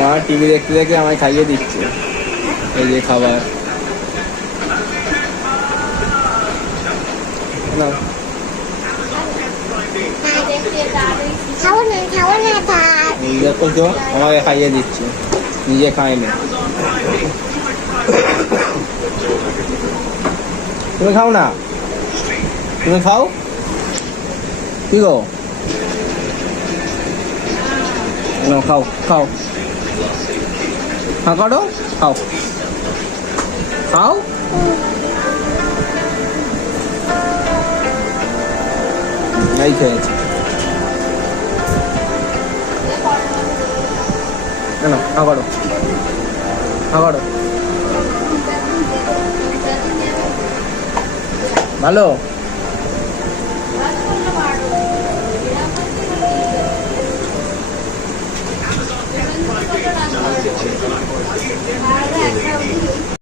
মা টিভি দেখতে দেখতে আমায় খাইয়ে দিচ্ছে, এই যে খাবার। নাও। দেখো তো আমাকে খাইয়ে দিচ্ছে, নিজে খাইনি। তুমি খাও না, তুমি খাও কি গো, খাও খাও, হ্যাঁ করো, খাও খাও। এই খেয়েছে, না খাও করো, খাও করো, ভালো।